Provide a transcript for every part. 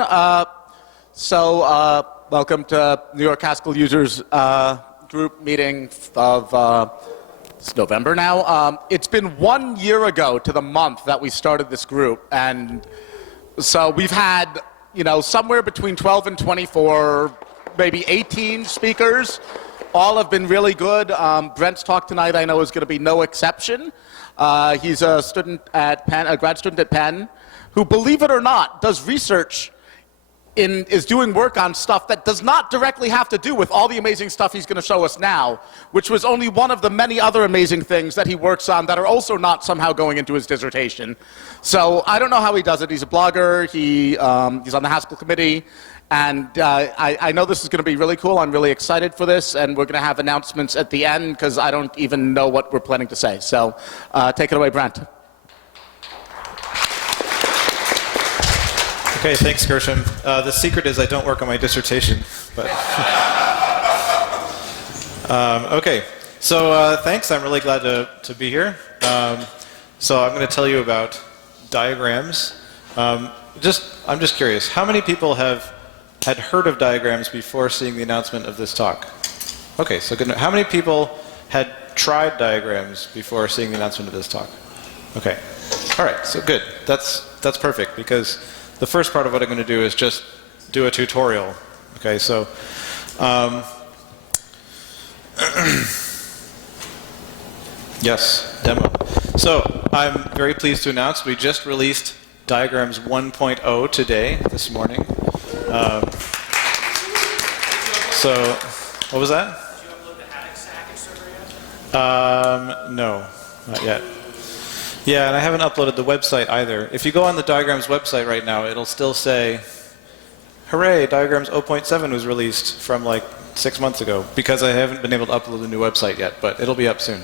everyone. Welcome to New York Haskell users group meeting of it's November now. It's been 1 year ago to the month that we started this group, and so we've had somewhere between 12 and 24, maybe 18 speakers. All have been really good. Brent's talk tonight, I know, is going to be no exception. He's a student at Penn, a grad student at Penn, who, believe it or not, does research is doing work on stuff that does not directly have to do with all the amazing stuff he's going to show us now, which was only one of the many other amazing things that he works on that are also not somehow going into his dissertation. So I don't know how he does it. He's a blogger. He's on the Haskell committee. And I know this is going to be really cool. I'm really excited for this. And we're going to have announcements at the end because I don't even know what we're planning to say. So take it away, Brent. Okay, thanks, Gershom. The secret is I don't work on my dissertation. But okay, so thanks. I'm really glad to be here. So I'm going to tell you about diagrams. I'm just curious, how many people had heard of diagrams before seeing the announcement of this talk? Okay, so good. How many people had tried diagrams before seeing the announcement of this talk? Okay, all right, so good. That's perfect, because the first part of what I'm going to do is just do a tutorial. Okay, so yes, demo. So I'm very pleased to announce we just released Diagrams 1.0 today, this morning. So, what was that? Did you upload the package server yet? No, not yet. Yeah, and I haven't uploaded the website either. If you go on the Diagrams website right now, it'll still say, hooray, Diagrams 0.7 was released from like 6 months ago, because I haven't been able to upload the new website yet, but it'll be up soon.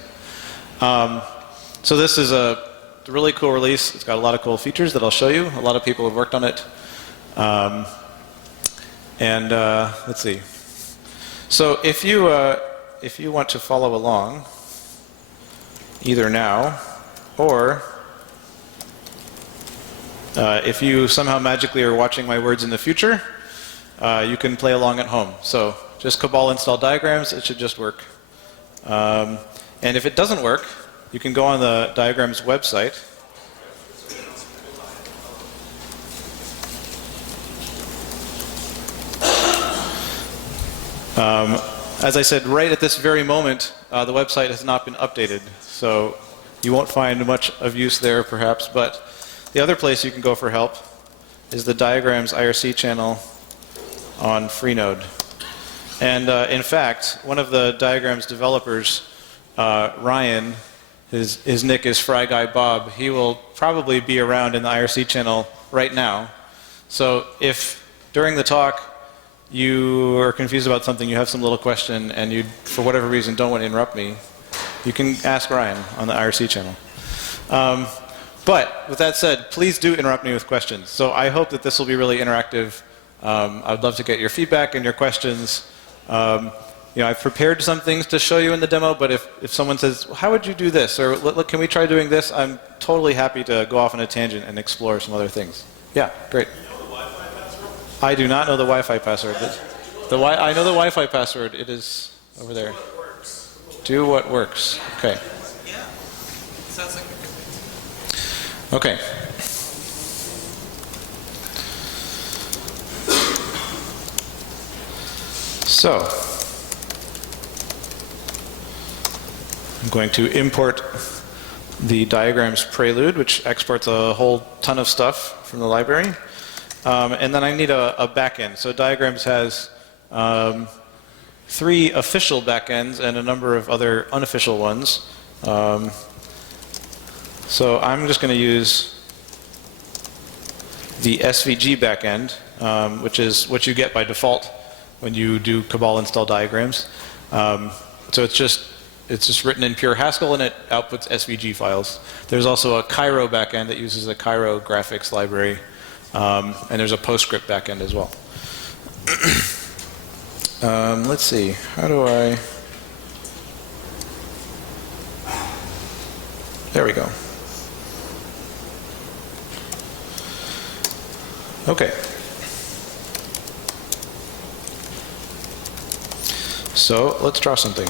So this is a really cool release. It's got a lot of cool features that I'll show you. A lot of people have worked on it. Let's see. So if you want to follow along, either now, or if you somehow magically are watching my words in the future, you can play along at home. So just Cabal install diagrams. It should just work. And if it doesn't work, you can go on the diagrams website. As I said, right at this very moment, the website has not been updated. So you won't find much of use there, perhaps, but the other place you can go for help is the Diagrams IRC channel on Freenode. And in fact, one of the Diagrams developers, Ryan, his nick is Fry Guy Bob, he will probably be around in the IRC channel right now. So if during the talk you are confused about something, you have some little question, and you, for whatever reason, don't want to interrupt me, you can ask Ryan on the IRC channel. But with that said, please do interrupt me with questions. So I hope that this will be really interactive. I'd love to get your feedback and your questions. I've prepared some things to show you in the demo, but if someone says, well, how would you do this? Or look, can we try doing this? I'm totally happy to go off on a tangent and explore some other things. Yeah, great. I do not know the Wi-Fi password. I know the Wi-Fi password. It is over there. Do what works. Okay. Yeah. Sounds like a good thing. Okay. So I'm going to import the diagrams prelude, which exports a whole ton of stuff from the library. And then I need a backend. So Diagrams has 3 official backends and a number of other unofficial ones. So I'm just going to use the SVG backend, which is what you get by default when you do Cabal install diagrams. So it's just written in pure Haskell, and it outputs SVG files. There's also a Cairo backend that uses a Cairo graphics library. And there's a PostScript backend as well. Let's see, how do I... There we go. Okay. So let's draw something.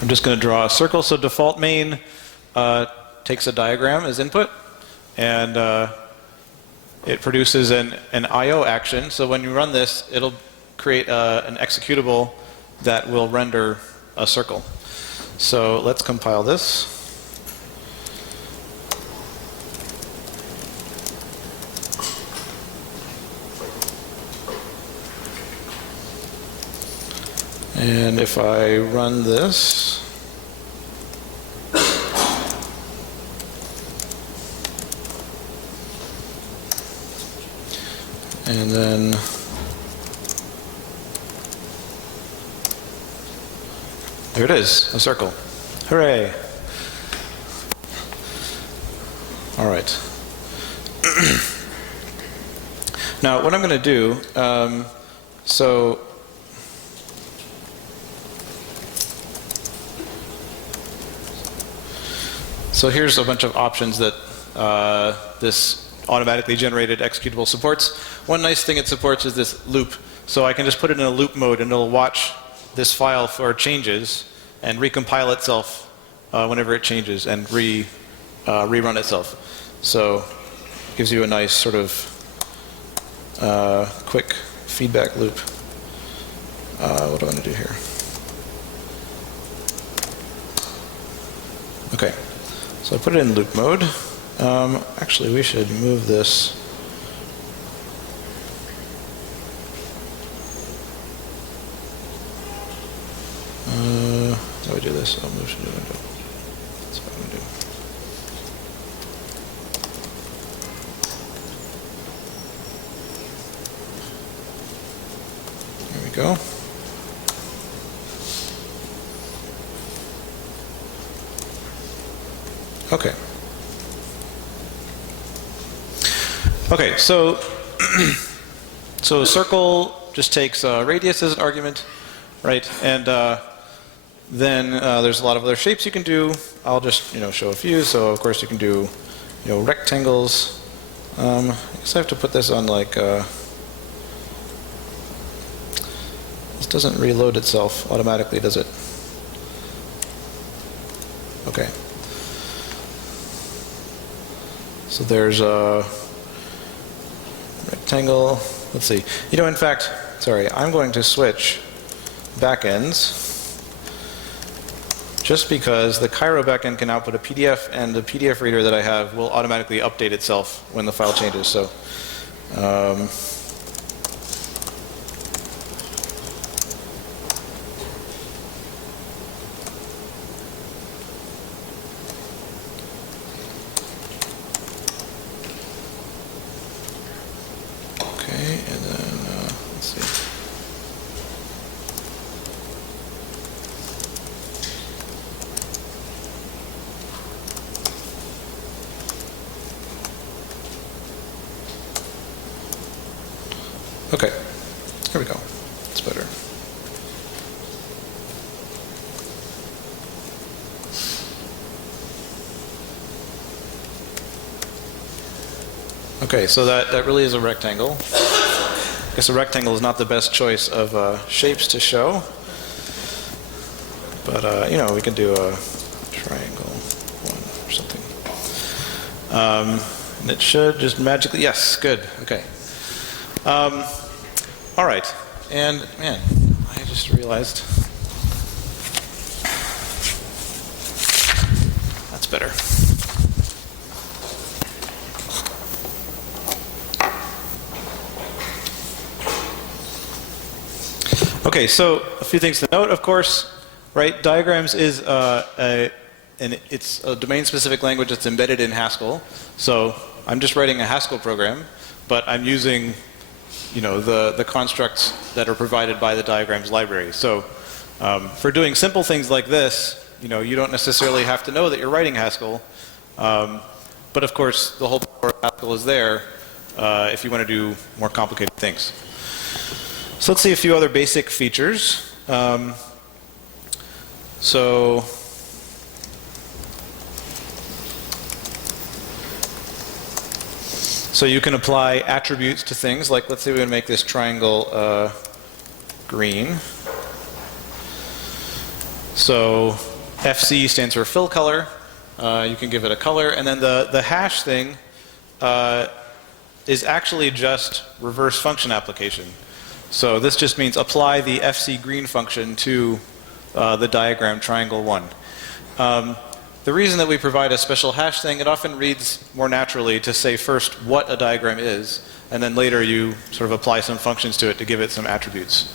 I'm just going to draw a circle. So default main takes a diagram as input, and it produces an I/O action. So when you run this, it'll create an executable that will render a circle. So let's compile this. And if I run this, and then there it is, a circle. Hooray! All right. Now, what I'm going to do, So here's a bunch of options that this automatically generated executable supports. One nice thing it supports is this loop. So I can just put it in a loop mode and it'll watch this file for changes and recompile itself whenever it changes and rerun itself. So it gives you a nice sort of quick feedback loop. What do I want to do here? Okay. So I put it in loop mode. Actually, we should move this. How do we do this? I'll move to the window. That's what I'm going to do. There we go. Okay. Okay, so so circle just takes radius as an argument, right? And then there's a lot of other shapes you can do. I'll just show a few. So of course you can do rectangles. I guess I have to put this on like this doesn't reload itself automatically, does it? Okay. So there's a rectangle. Let's see. In fact, sorry, I'm going to switch backends just because the Cairo backend can output a PDF, and the PDF reader that I have will automatically update itself when the file changes. So okay, here we go. It's better. Okay, so that really is a rectangle. I guess a rectangle is not the best choice of shapes to show, but we can do a triangle one or something. And it should just magically, yes, good, okay. All right, and man, I just realized that's better. Okay, so a few things to note, of course, right? Diagrams is it's a domain-specific language that's embedded in Haskell. So I'm just writing a Haskell program, but I'm using the constructs that are provided by the diagrams library. So for doing simple things like this, you don't necessarily have to know that you're writing Haskell. But of course, the whole power of Haskell is there if you want to do more complicated things. So let's see a few other basic features. So you can apply attributes to things, like let's say we want to make this triangle green. So FC stands for fill color. You can give it a color. And then the hash thing is actually just reverse function application. So this just means apply the FC green function to the diagram triangle 1. The reason that we provide a special hash thing, it often reads more naturally to say first what a diagram is, and then later you sort of apply some functions to it to give it some attributes.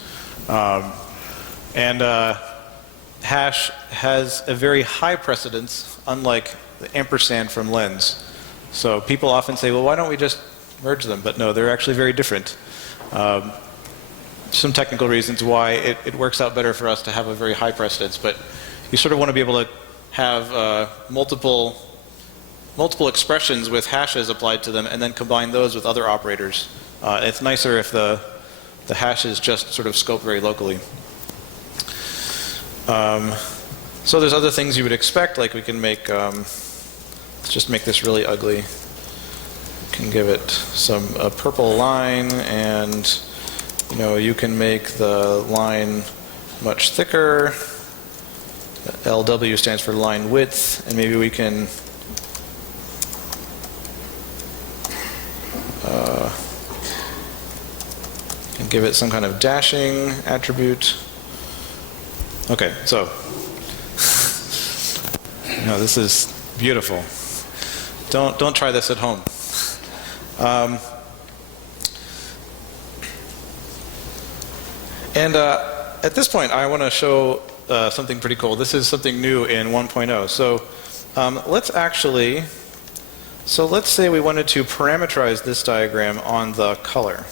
Hash has a very high precedence, unlike the ampersand from lens. So people often say, well, why don't we just merge them? But no, they're actually very different. Some technical reasons why it works out better for us to have a very high precedence, but you sort of want to be able to have multiple expressions with hashes applied to them and then combine those with other operators. It's nicer if the hashes just sort of scope very locally. So there's other things you would expect, like we can make, let's just make this really ugly. We can give it a purple line, and you can make the line much thicker. LW stands for line width, and maybe we can give it some kind of dashing attribute. Okay, so this is beautiful. Don't try this at home. At this point, I want to show something pretty cool. This is something new in 1.0. So let's say we wanted to parameterize this diagram on the color.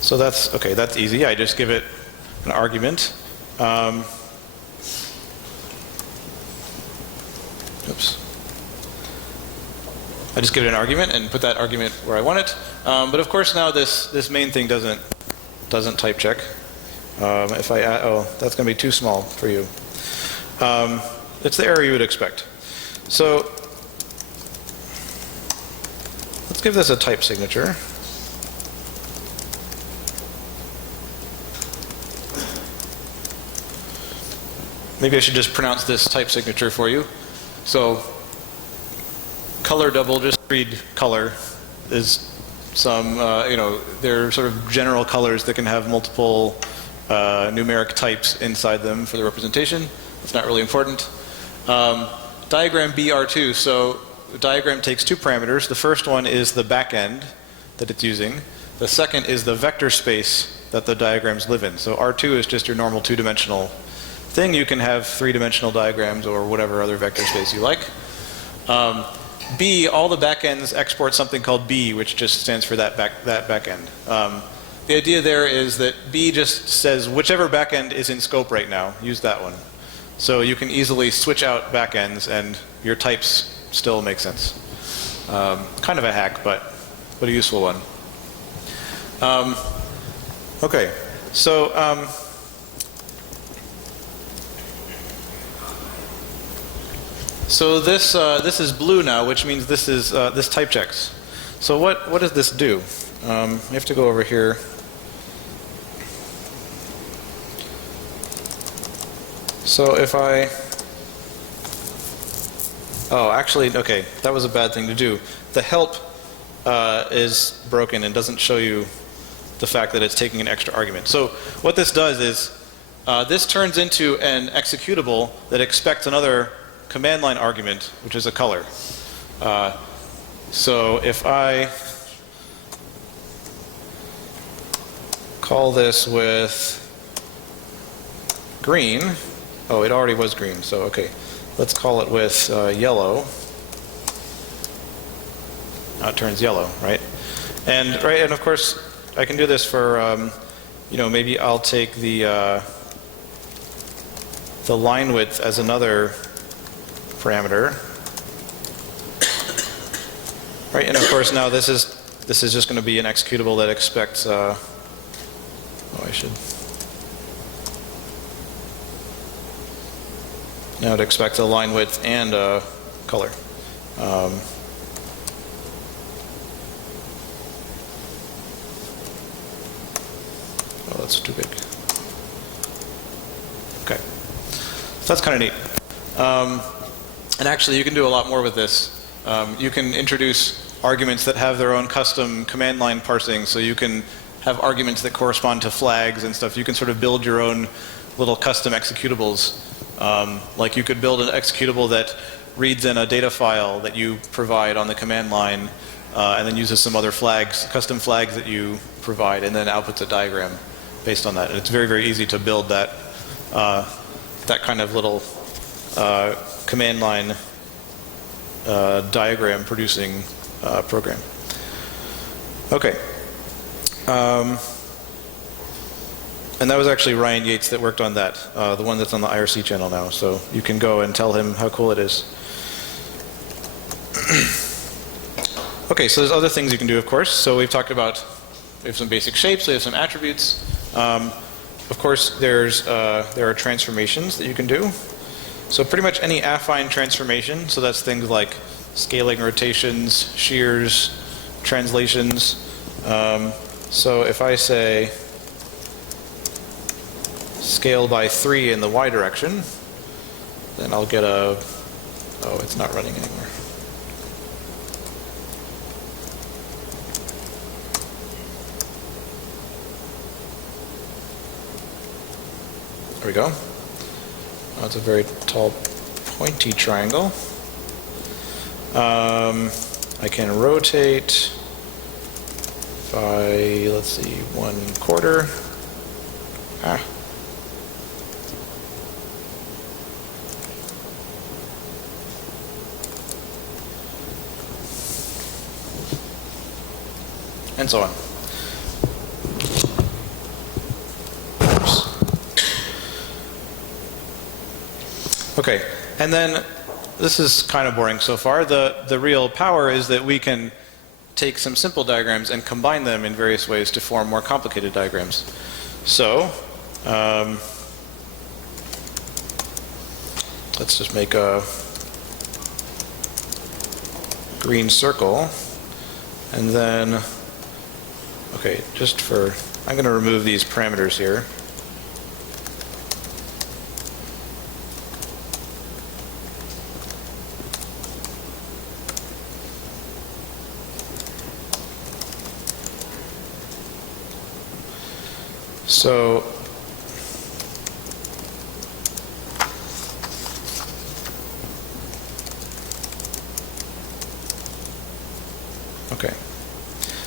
So that's easy. I just give it an argument. Oops. I just give it an argument and put that argument where I want it. But of course now this main thing doesn't type check. If I add, that's going to be too small for you. It's the error you would expect. So let's give this a type signature. Maybe I should just pronounce this type signature for you. So color double, just read color, is some, they're sort of general colors that can have multiple numeric types inside them for the representation. It's not really important. Diagram BR2, so the diagram takes two parameters. The first one is the backend that it's using. The second is the vector space that the diagrams live in. So R2 is just your normal two-dimensional thing. You can have three-dimensional diagrams or whatever other vector space you like. B, all the backends export something called B, which just stands for that backend. The idea there is that B just says whichever backend is in scope right now, use that one. So you can easily switch out backends and your types still make sense. Kind of a hack, but a useful one. Okay, so so this is blue now, which means this is this type checks. So what does this do? We have to go over here. So if I, okay, that was a bad thing to do. The help is broken and doesn't show you the fact that it's taking an extra argument. So what this does is this turns into an executable that expects another command line argument, which is a color. So if I call this with green, it already was green, so okay. Let's call it with yellow. Now it turns yellow, right? And of course, I can do this for, maybe I'll take the line width as another parameter, right? And of course, now this is just going to be an executable that expects. Now it expects a line width and a color. that's too big. Okay. So that's kind of neat. And actually, you can do a lot more with this. You can introduce arguments that have their own custom command line parsing, so you can have arguments that correspond to flags and stuff. You can sort of build your own little custom executables. Like you could build an executable that reads in a data file that you provide on the command line, and then uses some other flags, custom flags that you provide, and then outputs a diagram based on that. And it's very, very easy to build that that kind of little command line diagram producing program. Okay. And that was actually Ryan Yates that worked on that, the one that's on the IRC channel now. So you can go and tell him how cool it is. Okay, so there's other things you can do, of course. So we've talked about, we have some basic shapes, we have some attributes. Of course, there are transformations that you can do. So pretty much any affine transformation, so that's things like scaling, rotations, shears, translations. So if I say scale by 3 in the y direction, then I'll get a, oh, it's not running anymore. There we go. Oh, it's a very tall, pointy triangle. I can rotate by, let's see, 1/4. Ah. And so on. Oops. Okay, and then this is kind of boring so far. The real power is that we can take some simple diagrams and combine them in various ways to form more complicated diagrams. So, let's just make a green circle, and then, okay, just for, I'm going to remove these parameters here. So, okay.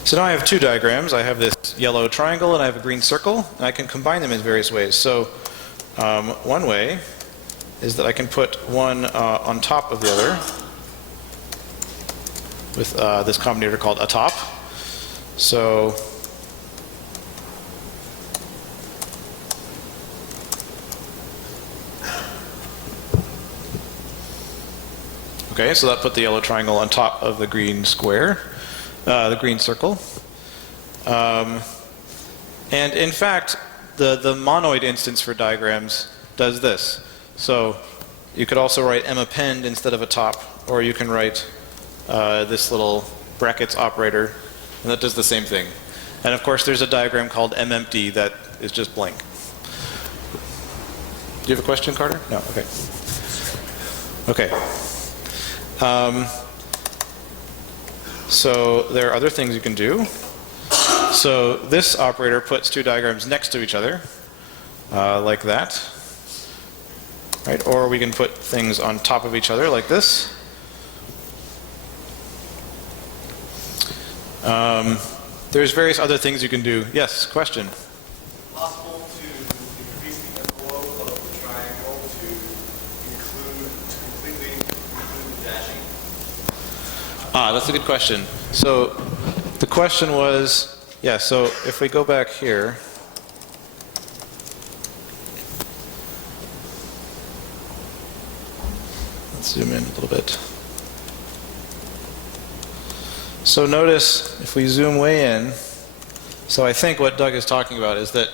So now I have two diagrams. I have this yellow triangle and I have a green circle, and I can combine them in various ways. So one way is that I can put one on top of the other with this combinator called atop. So okay, so that put the yellow triangle on top of the green square, the green circle. And in fact, the monoid instance for diagrams does this. So you could also write mappend instead of atop, or you can write this little brackets operator, and that does the same thing. And of course, there's a diagram called mempty that is just blank. Do you have a question, Carter? No, okay. Okay. So there are other things you can do. So this operator puts two diagrams next to each other, like that. Right? Or we can put things on top of each other like this. There's various other things you can do. Yes, question? Possible to increase the envelope of the triangle to completely include the dashing? Ah, that's a good question. So the question was, yeah, so if we go back here, let's zoom in a little bit. So notice if we zoom way in, so I think what Doug is talking about is that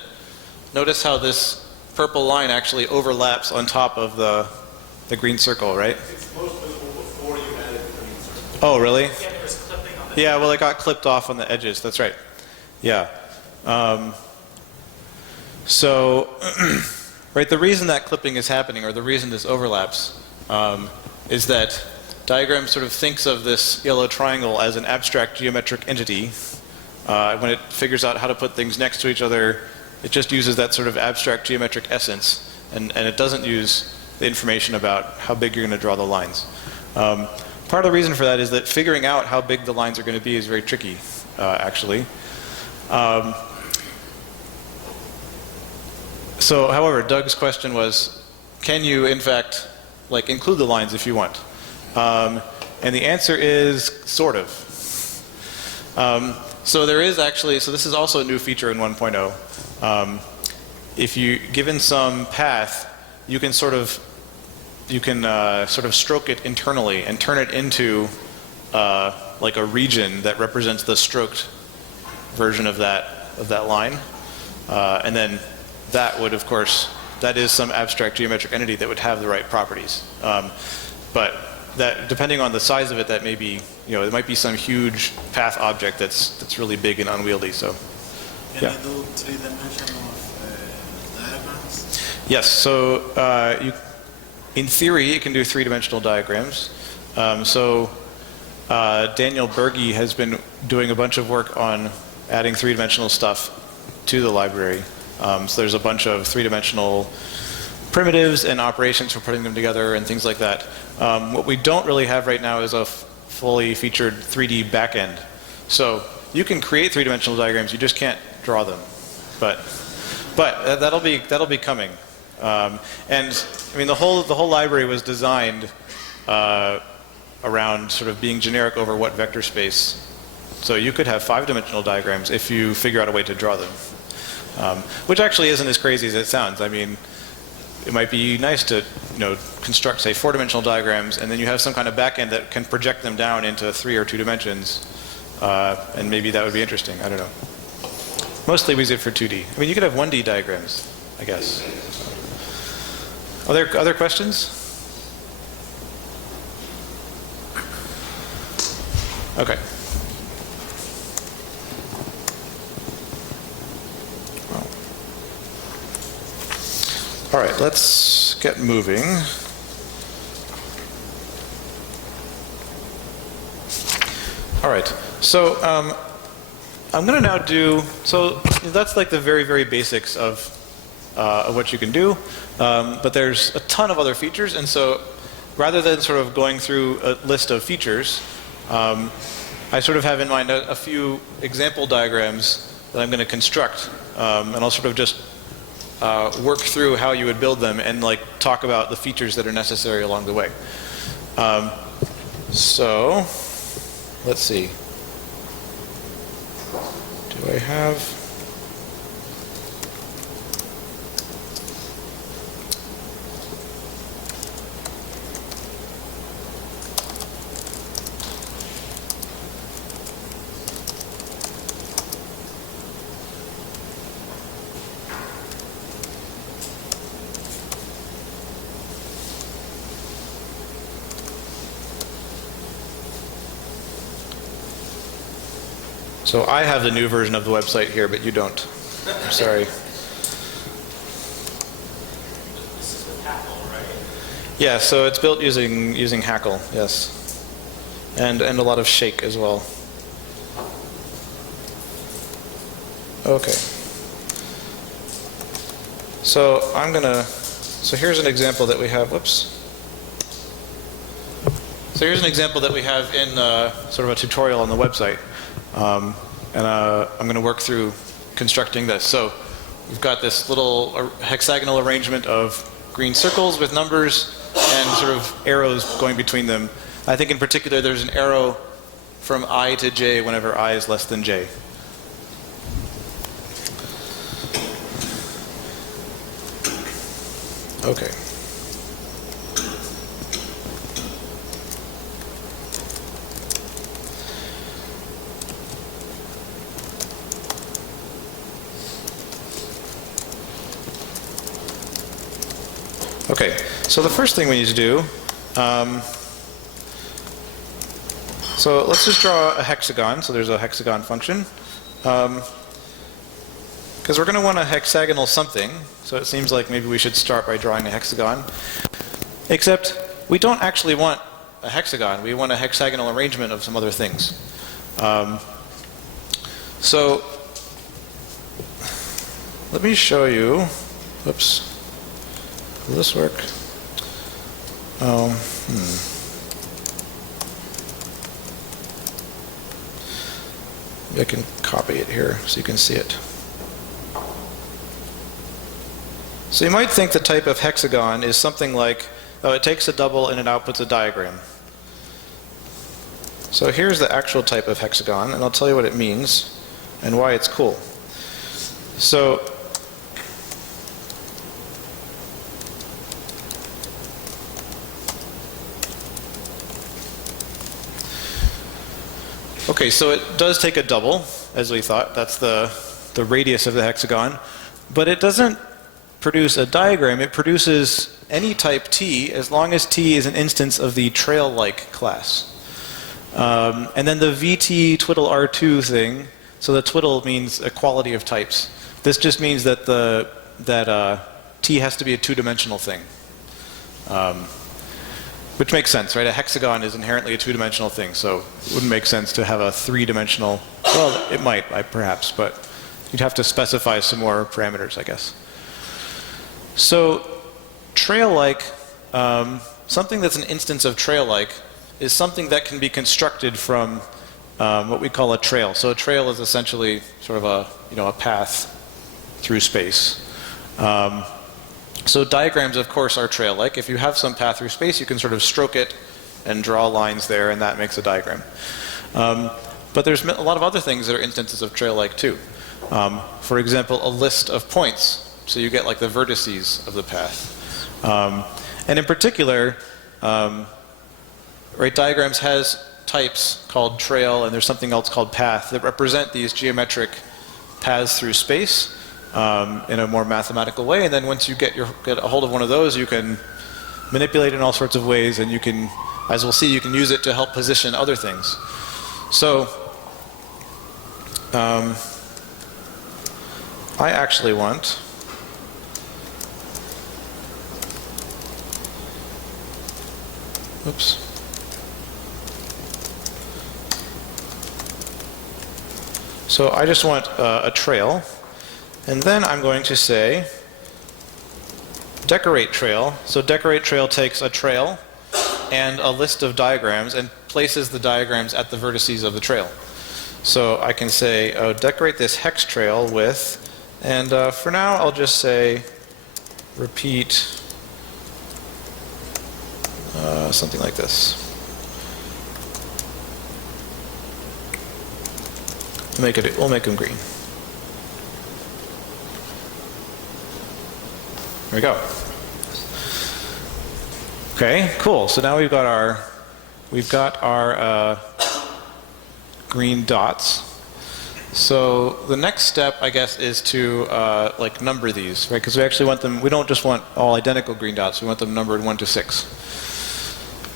notice how this purple line actually overlaps on top of the green circle, right? It's most visible before you added the green circle. Oh, really? Yeah, there was clipping on the Yeah, well, it got clipped off on the edges. That's right. Yeah. So, right, the reason that clipping is happening, or the reason this overlaps, is that diagram sort of thinks of this yellow triangle as an abstract geometric entity. When it figures out how to put things next to each other, it just uses that sort of abstract geometric essence, and it doesn't use the information about how big you're going to draw the lines. Part of the reason for that is that figuring out how big the lines are going to be is very tricky, actually. So, however, Doug's question was, can you, in fact, like include the lines if you want? And the answer is sort of. So there is actually, so this is also a new feature in 1.0. If you, given some path, you can sort of stroke it internally and turn it into like a region that represents the stroked version of that line, and then that would, of course, that is some abstract geometric entity that would have the right properties. But that, depending on the size of it, that may be, it might be some huge path object that's really big and unwieldy. So, Can you do three-dimensional diagrams? Yes. So, in theory, it can do three-dimensional diagrams. Daniel Berge has been doing a bunch of work on adding three-dimensional stuff to the library. So there's a bunch of three-dimensional primitives and operations for putting them together and things like that. What we don't really have right now is a fully featured 3D backend. So you can create three-dimensional diagrams, you just can't draw them. But that'll be coming. And I mean, the whole library was designed around sort of being generic over what vector space. So you could have 5-dimensional diagrams if you figure out a way to draw them. Which actually isn't as crazy as it sounds. I mean, it might be nice to construct, say, 4-dimensional diagrams, and then you have some kind of backend that can project them down into 3 or 2 dimensions, and maybe that would be interesting. I don't know. Mostly we use it for 2D. I mean, you could have 1D diagrams, I guess. Other questions? Okay. All right, let's get moving. All right, so I'm going to now do, so that's like the very, very basics of what you can do, but there's a ton of other features, and so rather than sort of going through a list of features, I sort of have in mind a few example diagrams that I'm going to construct, and I'll sort of just work through how you would build them and like talk about the features that are necessary along the way. So let's see. Do I have? So I have the new version of the website here, but you don't. I'm sorry. This is with Hackle, right? Yeah, so it's built using Hackle, yes, and a lot of Shake as well. Okay. So so here's an example that we have. Whoops. So here's an example that we have in sort of a tutorial on the website. I'm going to work through constructing this. So we've got this little hexagonal arrangement of green circles with numbers and sort of arrows going between them. I think in particular there's an arrow from I to J whenever I is less than J. Okay. Okay, so the first thing we need to do, so let's just draw a hexagon. So there's a hexagon function. because we're going to want a hexagonal something, so it seems like maybe we should start by drawing a hexagon. Except we don't actually want a hexagon. We want a hexagonal arrangement of some other things. So let me show you. Whoops. Will this work? Maybe I can copy it here so you can see it. So you might think the type of hexagon is something like, oh, it takes a double and it outputs a diagram. So here's the actual type of hexagon, and I'll tell you what it means and why it's cool. So okay, so it does take a double, as we thought. That's the radius of the hexagon. But it doesn't produce a diagram. It produces any type T as long as T is an instance of the trail-like class. And then the VT twiddle R2 thing, so the twiddle means equality of types. This just means that T has to be a two-dimensional thing. Which makes sense, right? A hexagon is inherently a two-dimensional thing, so it wouldn't make sense to have a three-dimensional, well, it might, perhaps, but you'd have to specify some more parameters, I guess. So trail-like, something that's an instance of trail-like is something that can be constructed from what we call a trail. So a trail is essentially sort of a path through space. So diagrams, of course, are trail-like. If you have some path through space, you can sort of stroke it and draw lines there, and that makes a diagram. But there's a lot of other things that are instances of trail-like too. For example, a list of points. So you get like the vertices of the path. And in particular, right, diagrams has types called trail, and there's something else called path that represent these geometric paths through space. In a more mathematical way, and then once you get a hold of one of those, you can manipulate it in all sorts of ways, and you can, as we'll see, you can use it to help position other things. So I actually want So I just want a trail. And then I'm going to say decorate trail. So decorate trail takes a trail and a list of diagrams and places the diagrams at the vertices of the trail. So I can say, oh, decorate this hex trail with, and for now I'll just say repeat something like this. We'll make them green. There we go. Okay, cool. So now we've got our green dots. So the next step, I guess, is to like number these, right? Because we actually want them. We don't just want all identical green dots. We want them numbered 1 to 6.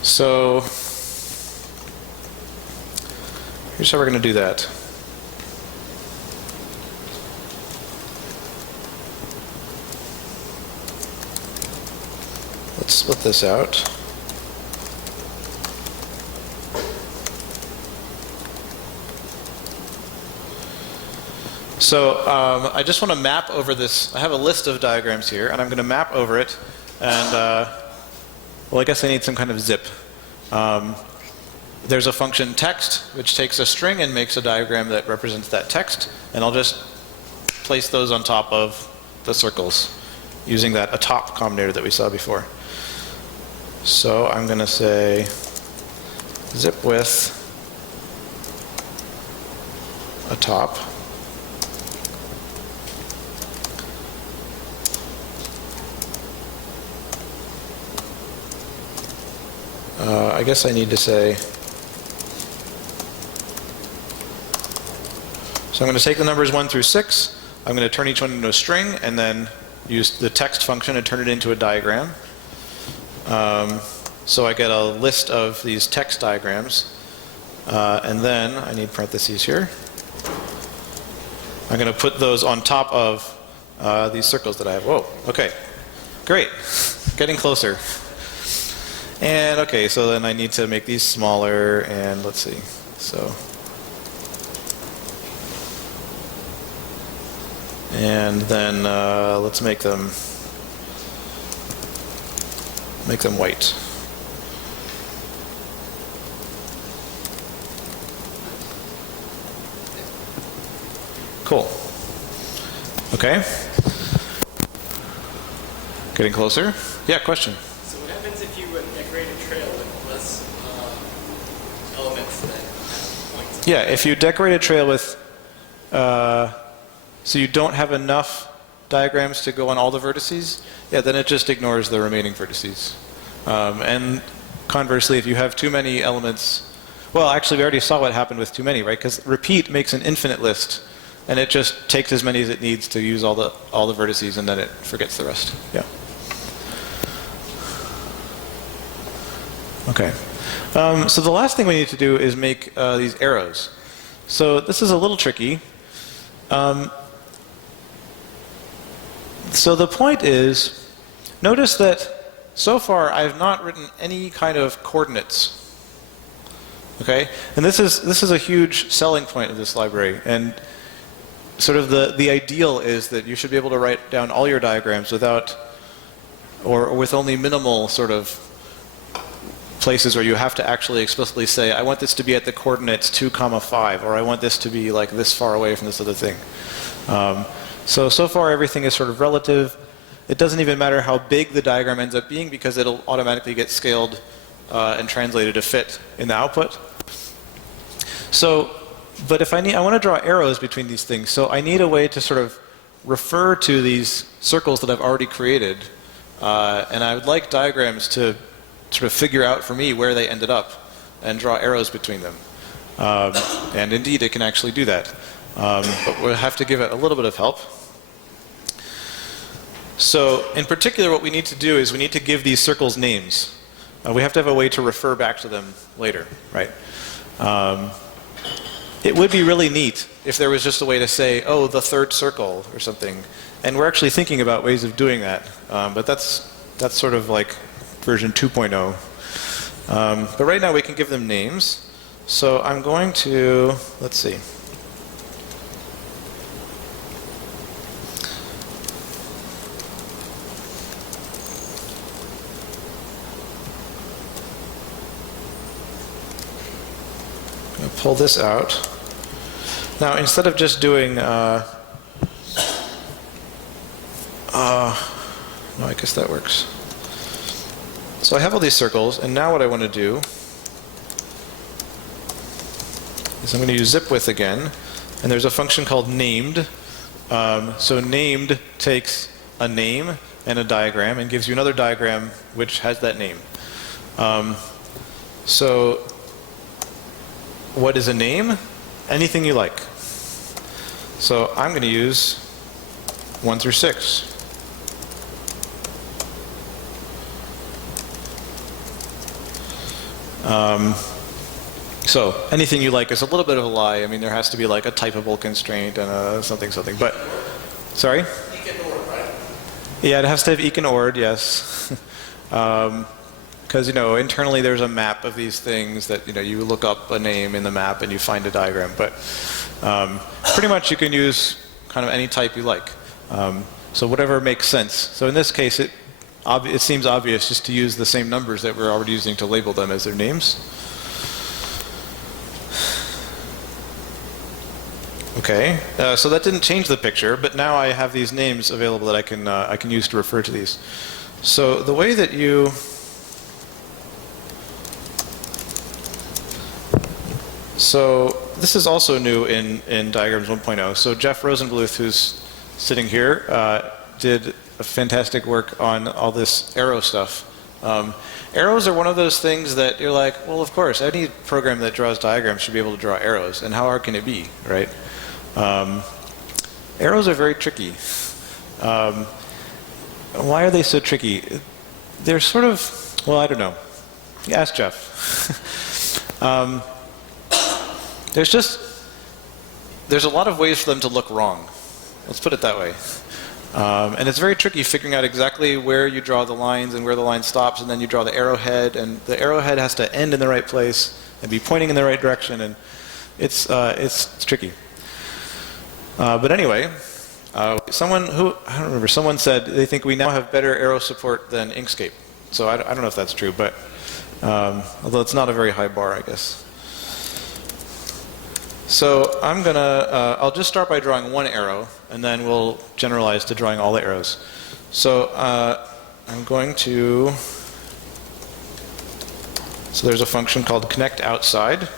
So here's how we're going to do that. Let's split this out. So I just want to map over this. I have a list of diagrams here, and I'm going to map over it. And well, I guess I need some kind of zip. There's a function text, which takes a string and makes a diagram that represents that text. And I'll just place those on top of the circles using that atop combinator that we saw before. So I'm going to say zip width atop. I guess I need to say, so I'm going to take the numbers 1 through 6. I'm going to turn each one into a string and then use the text function and turn it into a diagram. So I get a list of these text diagrams. And then I need parentheses here. I'm going to put those on top of these circles that I have. Whoa, okay, great, getting closer. And okay, so then I need to make these smaller, and let's see, so. And then let's make them white. Cool. Okay. Getting closer. Yeah, question. So what happens if you decorate a trail with less elements that have points? Yeah, if you decorate a trail with, so you don't have enough diagrams to go on all the vertices, yeah, then it just ignores the remaining vertices. And conversely, if you have too many elements, well, actually, we already saw what happened with too many, right? Because repeat makes an infinite list, and it just takes as many as it needs to use all the vertices, and then it forgets the rest. Yeah. Okay. So the last thing we need to do is make these arrows. So this is a little tricky. So the point is, notice that so far I've not written any kind of coordinates. Okay? And this is a huge selling point of this library. And sort of the ideal is that you should be able to write down all your diagrams without, or with only minimal sort of places where you have to actually explicitly say, I want this to be at the coordinates 2, 5, or I want this to be like this far away from this other thing. So far everything is sort of relative. It doesn't even matter how big the diagram ends up being because it'll automatically get scaled and translated to fit in the output. So, but if I want to draw arrows between these things, so I need a way to sort of refer to these circles that I've already created, and I would like diagrams to sort of figure out for me where they ended up and draw arrows between them. And indeed, it can actually do that. But we'll have to give it a little bit of help. So in particular, what we need to do is we need to give these circles names. We have to have a way to refer back to them later, right? It would be really neat if there was just a way to say, oh, the third circle or something. And we're actually thinking about ways of doing that. But that's sort of like version 2.0. But right now we can give them names. So I'm going to, let's see. I'm going to pull this out. Now instead of just doing, no, I guess that works. So I have all these circles, and now what I want to do is I'm going to use zip with again, and there's a function called named. So named takes a name and a diagram and gives you another diagram which has that name. So what is a name? Anything you like. So I'm going to use 1 through 6. So anything you like is a little bit of a lie. I mean, there has to be like a typable constraint and a something. But, sorry? Yeah, it has to have eq and ord, yes. Because, internally there's a map of these things that, you look up a name in the map and you find a diagram. But pretty much you can use kind of any type you like. So whatever makes sense. So in this case, it seems obvious just to use the same numbers that we're already using to label them as their names. Okay, so that didn't change the picture, but now I have these names available that I can use to refer to these. So the way that you So this is also new in Diagrams 1.0. So Jeff Rosenbluth, who's sitting here, did a fantastic work on all this arrow stuff. Arrows are one of those things that you're like, well, of course, any program that draws diagrams should be able to draw arrows. And how hard can it be, right? Arrows are very tricky. Why are they so tricky? They're sort of, well, I don't know. Ask Jeff. There's just, there's a lot of ways for them to look wrong. Let's put it that way. And it's very tricky figuring out exactly where you draw the lines and where the line stops, and then you draw the arrowhead, and the arrowhead has to end in the right place and be pointing in the right direction, and it's tricky. But anyway, someone said they think we now have better arrow support than Inkscape. So I don't know if that's true, but although it's not a very high bar, I guess. So I'll just start by drawing one arrow, and then we'll generalize to drawing all the arrows. So I'm going to, so there's a function called connect outside.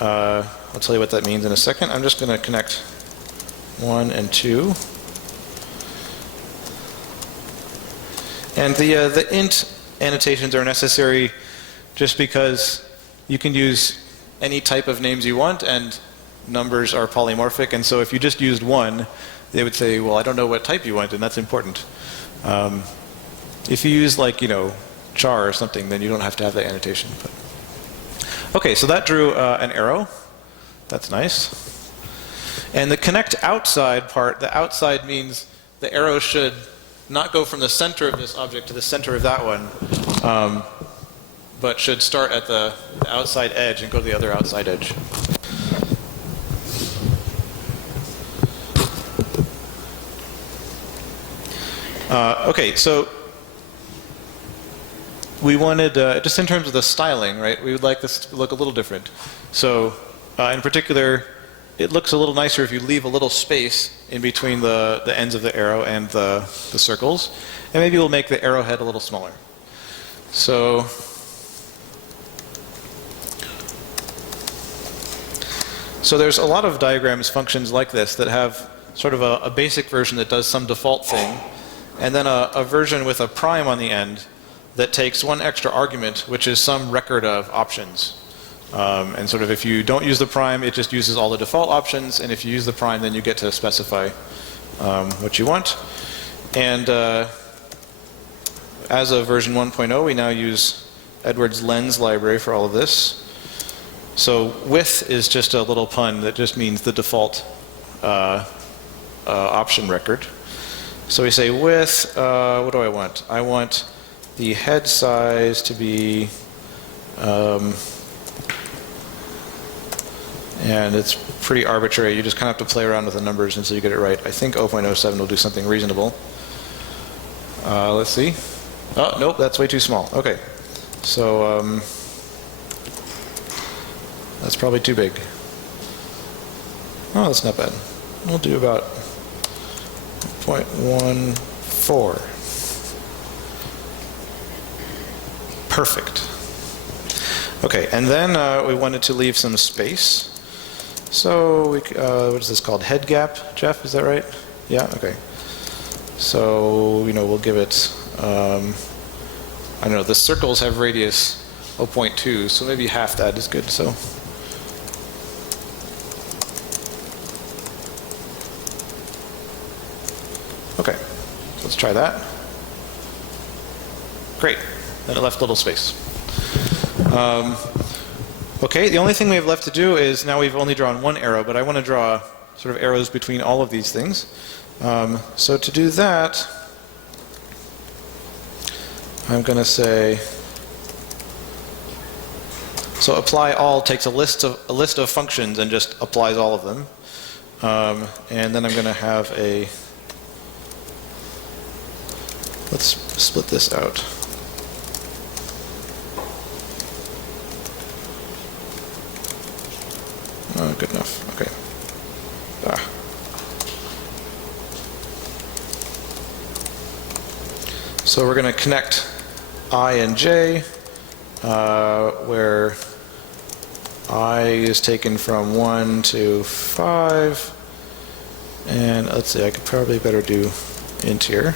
I'll tell you what that means in a second. I'm just going to connect 1 and 2. And the int annotations are necessary just because you can use any type of names you want, and numbers are polymorphic, and so if you just used 1, they would say, well, I don't know what type you want, and that's important. If you use, like, char or something, then you don't have to have that annotation. But. Okay, so that drew an arrow. That's nice. And the connect outside part, the outside means the arrow should not go from the center of this object to the center of that one, but should start at the outside edge and go to the other outside edge. Okay, so we wanted, just in terms of the styling, right, we would like this to look a little different. So in particular, it looks a little nicer if you leave a little space in between the ends of the arrow and the circles. And maybe we'll make the arrowhead a little smaller. So there's a lot of diagrams, functions like this that have sort of a basic version that does some default thing, and then a version with a prime on the end that takes one extra argument, which is some record of options. And sort of if you don't use the prime, it just uses all the default options, and if you use the prime, then you get to specify what you want. And as of version 1.0, we now use Edwards' lens library for all of this. So with is just a little pun that just means the default option record. So we say with, what do I want? I want the head size to be, and it's pretty arbitrary. You just kind of have to play around with the numbers until you get it right. I think 0.07 will do something reasonable. Let's see. Oh, nope, that's way too small. Okay. So that's probably too big. Oh, that's not bad. We'll do about 0.14. Perfect. Okay, and then we wanted to leave some space. So we, what is this called? Head gap, Jeff, is that right? Yeah, okay. So, we'll give it, I don't know, the circles have radius 0.2, so maybe half that is good, so. Okay, so let's try that. Great, then it left a little space. Okay, the only thing we have left to do is, now we've only drawn one arrow, but I want to draw sort of arrows between all of these things. So to do that, I'm going to say, so apply all takes a list of functions and just applies all of them. And then I'm going to have a, let's split this out. Oh, good enough. Okay. So we're going to connect I and j, where I is taken from 1 to 5. And let's see, I could probably better do int here.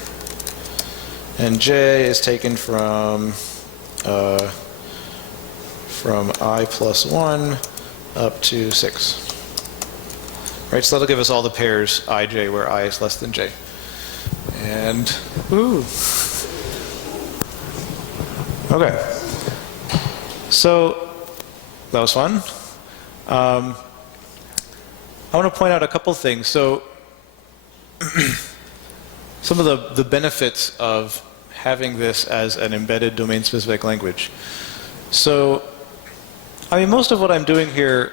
And j is taken from I plus 1 up to 6. Right, so that'll give us all the pairs I, j, where I is less than j. And, ooh. Okay. So, that was fun. I want to point out a couple things. So some of the benefits of having this as an embedded domain-specific language. So, I mean, most of what I'm doing here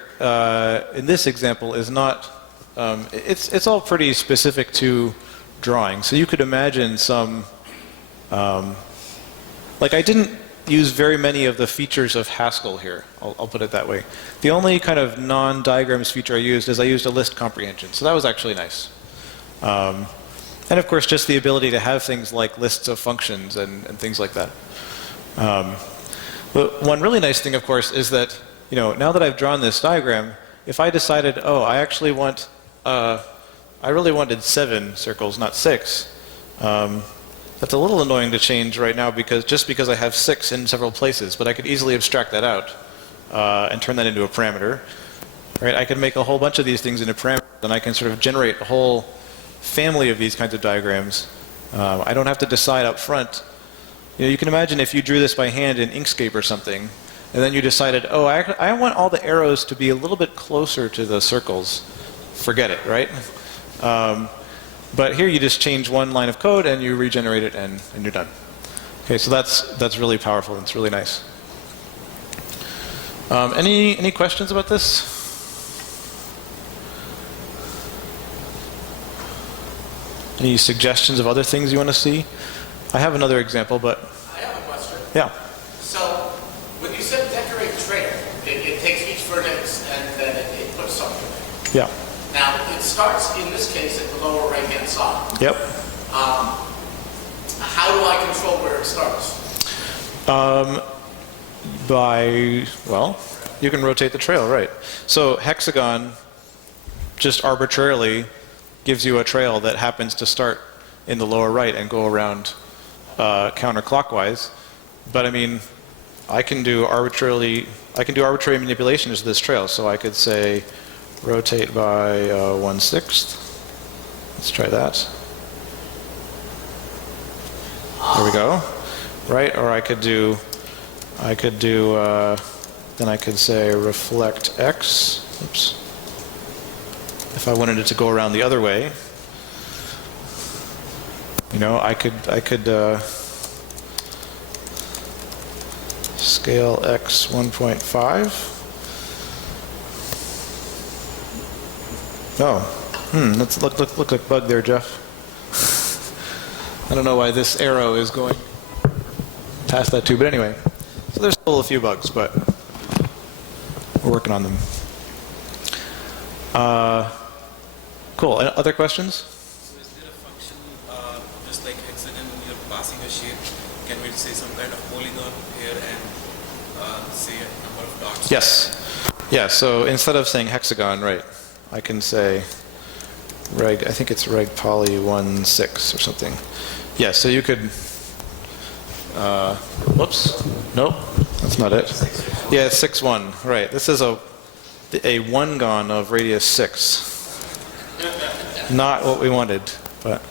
in this example is not, it's all pretty specific to drawing. So you could imagine some, like I didn't use very many of the features of Haskell here. I'll put it that way. The only kind of non-diagrams feature I used is I used a list comprehension. So that was actually nice. And of course, just the ability to have things like lists of functions and things like that. But one really nice thing, of course, is that now that I've drawn this diagram, if I decided, oh, I actually want, I really wanted 7 circles, not 6. That's a little annoying to change right now just because I have 6 in several places, but I could easily abstract that out and turn that into a parameter. Right? I can make a whole bunch of these things into parameters, and I can sort of generate a whole family of these kinds of diagrams. I don't have to decide up front. You can imagine if you drew this by hand in Inkscape or something, and then you decided, oh, I want all the arrows to be a little bit closer to the circles. Forget it, right? But here you just change one line of code and you regenerate it and you're done. Okay, so that's really powerful and it's really nice. Any questions about this? Any suggestions of other things you want to see? I have another example, but I have a question. yeah. So, when you said decorate trail, it takes each vertex and then it puts something there. Yeah. Now, it starts, in this case, at the lower right-hand side. Yep. How do I control where it starts? Well, you can rotate the trail, right. So hexagon just arbitrarily gives you a trail that happens to start in the lower right and go around counterclockwise. But I mean, I can do arbitrary manipulations to this trail. So I could say rotate by 1/6. Let's try that. There we go. Right? Or then I could say reflect X. Oops. If I wanted it to go around the other way, I could scale X 1.5. Oh, let's look like bug there, Jeff. I don't know why this arrow is going past that too, but anyway. So there's still a few bugs, but we're working on them. Cool. Other questions? So is there a function, just like hexagon, when you're passing a shape, can we say some kind of polygon here and say a number of dots? Yes. Yeah, so instead of saying hexagon, right, I can say reg, I think it's reg poly 1/6 or something. Yeah, so you could, whoops, nope, that's not it. Yeah, it's 6/1, right. This is a one-gon of radius 6. Not what we wanted, but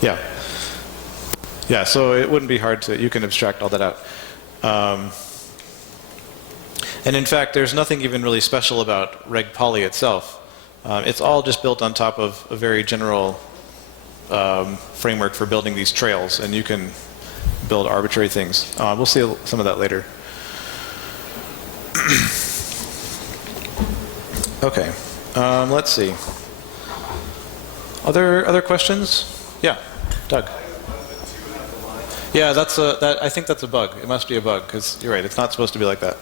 yeah. Yeah, so it wouldn't be hard to, you can abstract all that out. And in fact, there's nothing even really special about reg poly itself. It's all just built on top of a very general framework for building these trails, and you can build arbitrary things. We'll see some of that later. Okay, let's see. Other questions? Yeah, Doug. Yeah, I think that's a bug. It must be a bug because you're right. It's not supposed to be like that.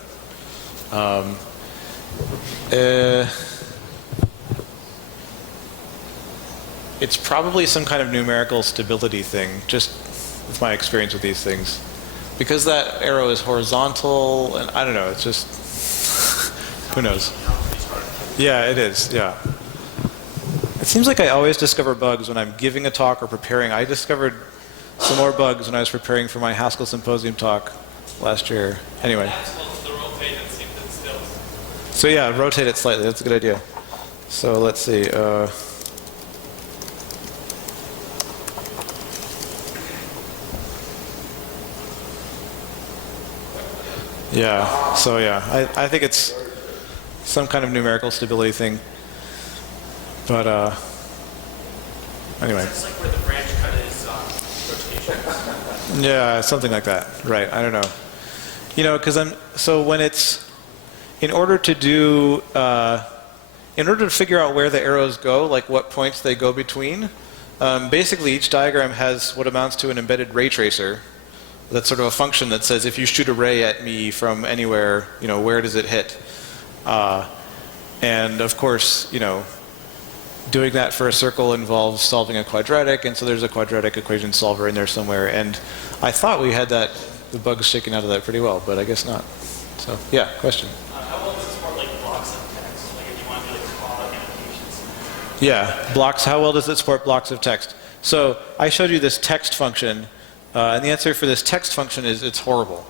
It's probably some kind of numerical stability thing, just with my experience with these things. Because that arrow is horizontal, and I don't know, it's just, who knows? Yeah, it is, yeah. It seems like I always discover bugs when I'm giving a talk or preparing. I discovered some more bugs when I was preparing for my Haskell Symposium talk last year. Anyway. So yeah, rotate it slightly. That's a good idea. So let's see. Yeah. So yeah, I think it's some kind of numerical stability thing. But anyway. It's like where the branch cut is rotation. Yeah, something like that. Right. I don't know. You know, because so when it's in order to figure out where the arrows go, like what points they go between, basically each diagram has what amounts to an embedded ray tracer. That's sort of a function that says if you shoot a ray at me from anywhere, you know, where does it hit? And of course, you know, doing that for a circle involves solving a quadratic, and so there's a quadratic equation solver in there somewhere. And I thought we had that, the bugs shaken out of that pretty well, but I guess not. So yeah, question. How well does it support like blocks of text? Like if you want to do like symbolic annotations? Yeah, blocks. How well does it support blocks of text? So I showed you this text function, and the answer for this text function is it's horrible.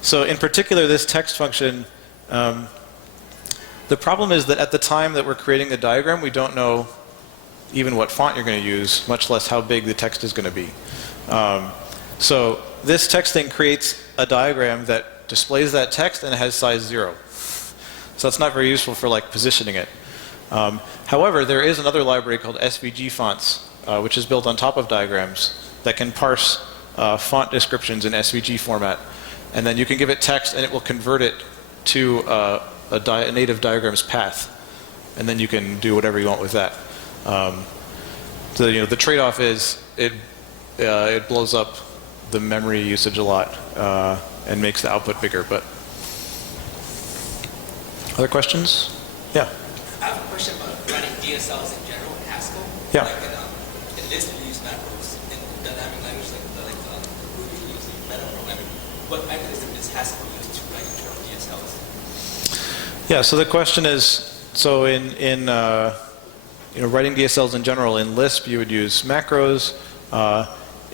So in particular, this text function, the problem is that at the time that we're creating the diagram, we don't know even what font you're going to use, much less how big the text is going to be. So this text thing creates a diagram that displays that text and it has size 0. So that's not very useful for like positioning it. However, there is another library called SVG fonts, which is built on top of diagrams that can parse font descriptions in SVG format. And then you can give it text and it will convert it to a native diagram's path. And then you can do whatever you want with that. So you know, the trade-off is it blows up the memory usage a lot and makes the output bigger. But other questions? Yeah. I have a question about running DSLs in general in Haskell. Yeah. Like in Lisp, you use macros. In dynamic language like Ruby, you use meta programming. What mechanism does Haskell use to write internal DSLs? Yeah. So the question is, so in you know, writing DSLs in general, in Lisp you would use macros.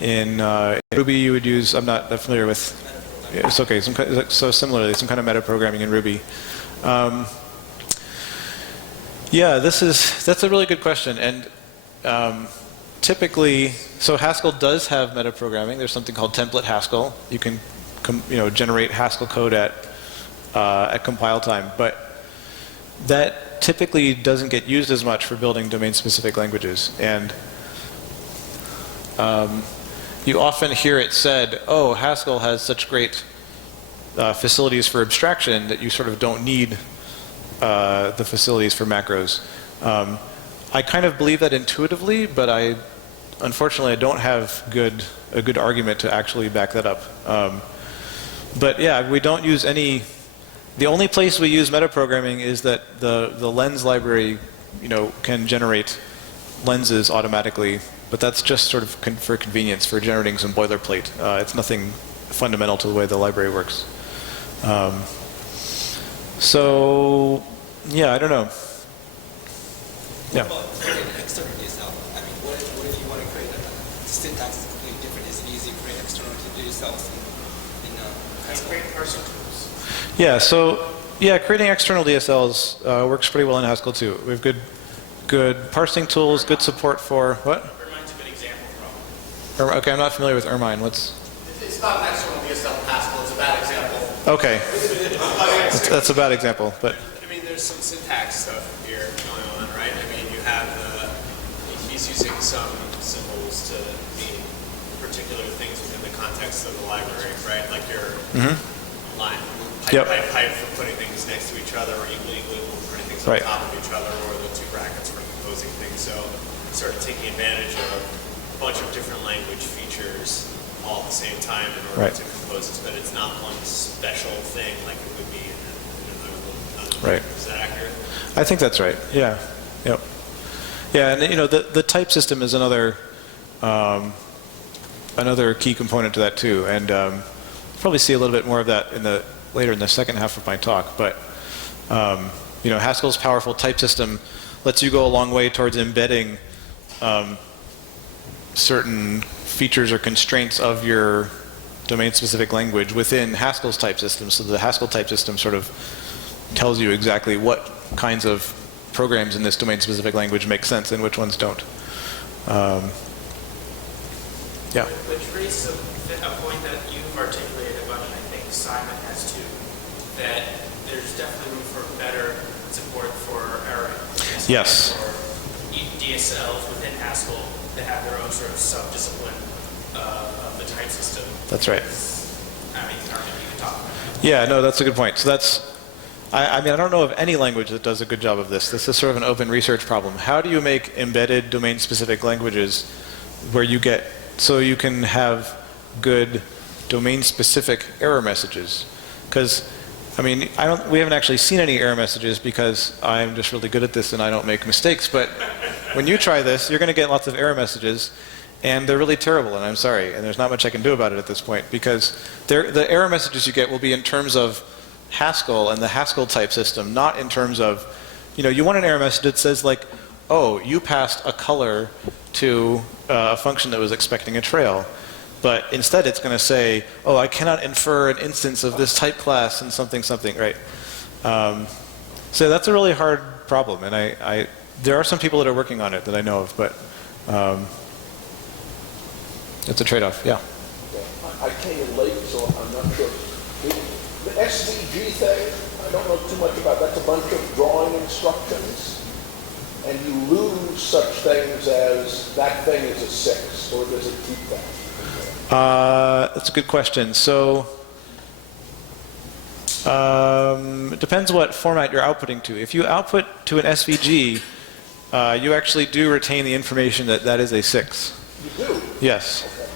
In Ruby you would use, I'm not that familiar with, it's okay, so similarly, some kind of meta programming in Ruby. Yeah, that's a really good question. And typically, so Haskell does have meta programming. There's something called template Haskell. You can you know, generate Haskell code at compile time. But that typically doesn't get used as much for building domain-specific languages. And you often hear it said, oh, Haskell has such great facilities for abstraction that you sort of don't need the facilities for macros. I kind of believe that intuitively, but unfortunately I don't have a good argument to actually back that up. But yeah, we don't use any. The only place we use metaprogramming is that the lens library, you know, can generate lenses automatically, but that's just sort of for convenience, for generating some boilerplate. It's nothing fundamental to the way the library works. So yeah, I don't know. Yeah. What about creating an external DSL? I mean, what if you want to create the syntax is completely different? Is it easy to create external DSLs in Haskell? Create parsing tools. Yeah, so yeah, creating external DSLs works pretty well in Haskell too. We have good parsing tools, good support for what? Ermine's a good example from. Okay, I'm not familiar with Ermine. What's? It's not an external DSL in Haskell. It's a bad example. Okay, that's a bad example, but. I mean, there's some syntax stuff here going on, right? I mean, you have he's using some symbols to mean particular things within the context of the library, right? Like your line, pipe for putting things next to each other, or equally for putting things on top of each other, or the two brackets for composing things. So sort of taking advantage of a bunch of different language features all at the same time in order to compose this, but it's not one special thing like it would be in another. Right. Is that accurate? I think that's right. Yeah. Yep. Yeah, and you know the type system is another key component to that too, and we'll probably see a little bit more of that later in the second half of my talk. But you know, Haskell's powerful type system lets you go a long way towards embedding certain features or constraints of your domain-specific language within Haskell's type system. So the Haskell type system sort of tells you exactly what kinds of programs in this domain-specific language make sense and which ones don't. Yeah. Which raises a point that you've articulated about, and I think Simon has too, that there's definitely room for Yes. Or DSLs within Haskell that have their own sort of sub-discipline of the type system. That's right. I mean, you can talk about it. Yeah, no, that's a good point. So that's, I mean, I don't know of any language that does a good job of this. This is sort of an open research problem. How do you make embedded domain-specific languages where you get, so you can have good domain-specific error messages? Because, I mean, we haven't actually seen any error messages because I'm just really good at this and I don't make mistakes. But when you try this, you're going to get lots of error messages, and they're really terrible, and I'm sorry. And there's not much I can do about it at this point, because the error messages you get will be in terms of Haskell and the Haskell type system, not in terms of, you want an error message that says like, oh, you passed a color to a function that was expecting a trail. But instead it's going to say, oh, I cannot infer an instance of this type class and something, right? So that's a really hard problem, and there are some people that are working on it that I know of, but it's a trade-off, yeah. I came in late, so I'm not sure. The SVG thing, I don't know too much about. That's a bunch of drawing instructions, and you lose such things as that thing is a 6, or does it keep that? That's a good question. So it depends what format you're outputting to. If you output to an SVG, you actually do retain the information that that is a 6. You do? Yes. Okay.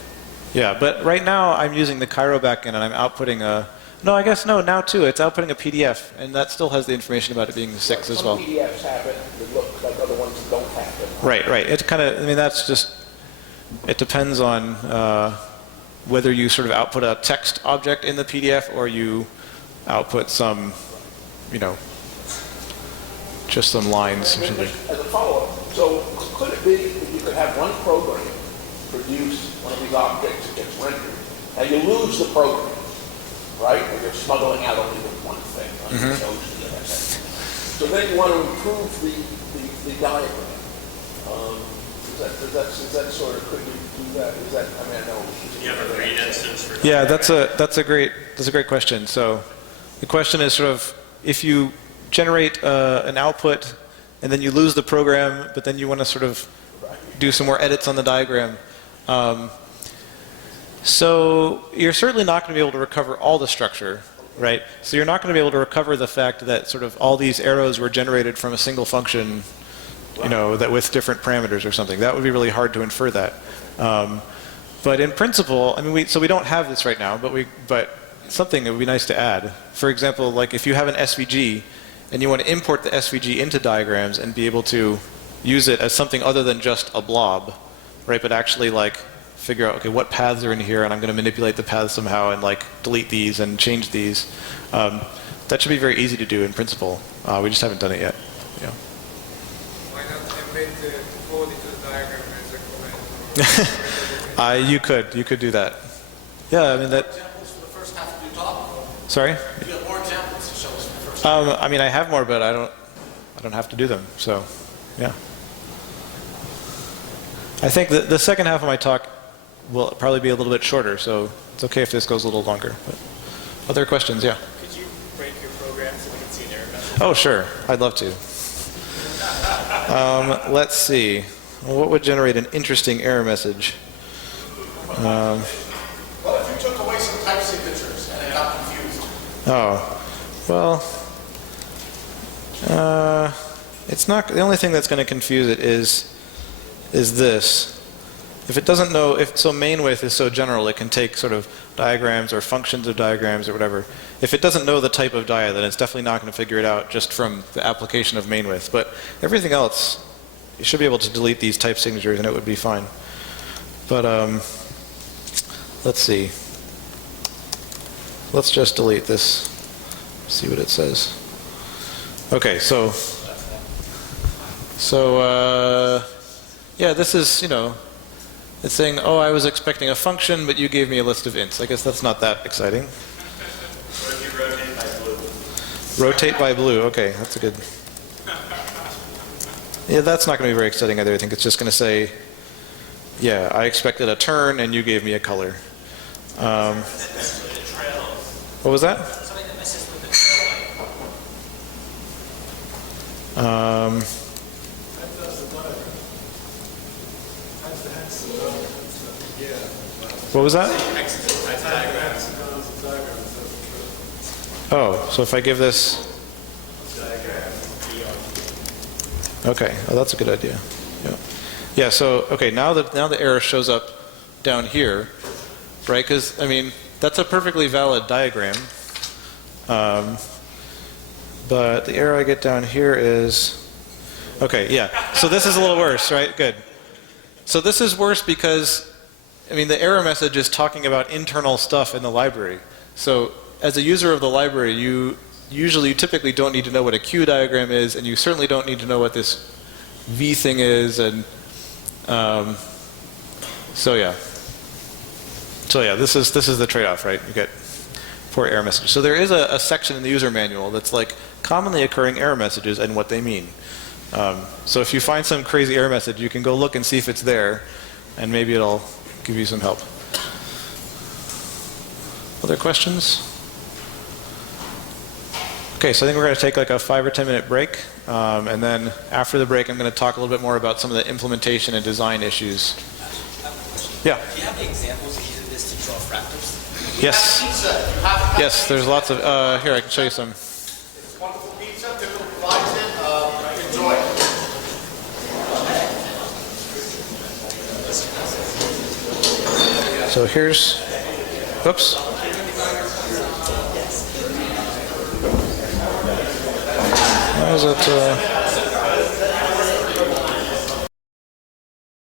Yeah, but right now I'm using the Cairo backend and I'm outputting a, no, I guess no, now too, it's outputting a PDF, and that still has the information about it being the 6 as well. Some PDFs have it that look like other ones that don't have it. Right. It kind of, I mean, that's just, it depends on whether you sort of output a text object in the PDF or you output some, just some lines or something. As a follow-up, so could it be that you could have one program produce one of these objects that gets rendered, and you lose the program, right? Or you're smuggling out only the one thing. So then you want to improve the diagram. Is that sort of, could you do that? Is that, I mean, I know. You have a read instance for Yeah, that's a great question. So the question is sort of, if you generate an output and then you lose the program, but then you want to sort of do some more edits on the diagram. So you're certainly not going to be able to recover all the structure, right? So you're not going to be able to recover the fact that sort of all these arrows were generated from a single function, that with different parameters or something. That would be really hard to infer that. But in principle, I mean, we don't have this right now, but something that would be nice to add. For example, like if you have an SVG and you want to import the SVG into diagrams and be able to use it as something other than just a blob, right? But actually like figure out, okay, what paths are in here, and I'm going to manipulate the paths somehow and like delete these and change these. That should be very easy to do in principle. We just haven't done it yet. Yeah. Why not embed the code into the diagram as a comment? You could do that. Yeah, I mean that. Examples for the first half of your talk? Sorry. You have more examples to show us for the first I mean, I have more, but I don't have to do them. So, yeah. I think the second half of my talk will probably be a little bit shorter, so it's okay if this goes a little longer. But other questions? Yeah. Could you break your program so we can see an error message? Oh, sure. I'd love to. Let's see. What would generate an interesting error message? Well, if you took away some type signatures and it got confused. Oh, well, it's not, the only thing that's going to confuse it is this. If it doesn't know, so main with is so general, it can take sort of diagrams or functions of diagrams or whatever. If it doesn't know the type of dia, then it's definitely not going to figure it out just from the application of main with. But everything else, you should be able to delete these type signatures and it would be fine. But let's see. Let's just delete this. See what it says. Okay, so yeah, this is, it's saying, oh, I was expecting a function, but you gave me a list of ints. I guess that's not that exciting. What if you rotate by blue? Rotate by blue. Okay, that's a good. Yeah, that's not going to be very exciting either. I think it's just going to say, yeah, I expected a turn, and you gave me a color. What was that? Something that messes with the trail. What was that? X's type diagrams. Oh, so if I give this... Okay, oh, that's a good idea. Yeah, yeah. So okay, now the error shows up down here, right? Because I mean that's a perfectly valid diagram, but the error I get down here is okay. Yeah. So this is a little worse, right? Good. So this is worse because I mean the error message is talking about internal stuff in the library. So as a user of the library, you typically don't need to know what a Q diagram is, and you certainly don't need to know what this V thing is, and so yeah, this is the trade-off, right? You get 4 error messages. So there is a section in the user manual that's like commonly occurring error messages and what they mean. So if you find some crazy error message, you can go look and see if it's there, and maybe it'll give you some help. Other questions? Okay, so I think we're going to take like a 5 or 10 minute break, and then after the break I'm going to talk a little bit more about some of the implementation and design issues. Yeah? Do you have any examples of using this to draw fractals? Yes. Yes, there's lots of, here I can show you some. It's wonderful pizza, Pickle provides it, enjoy it. So here's, oops. Why is it,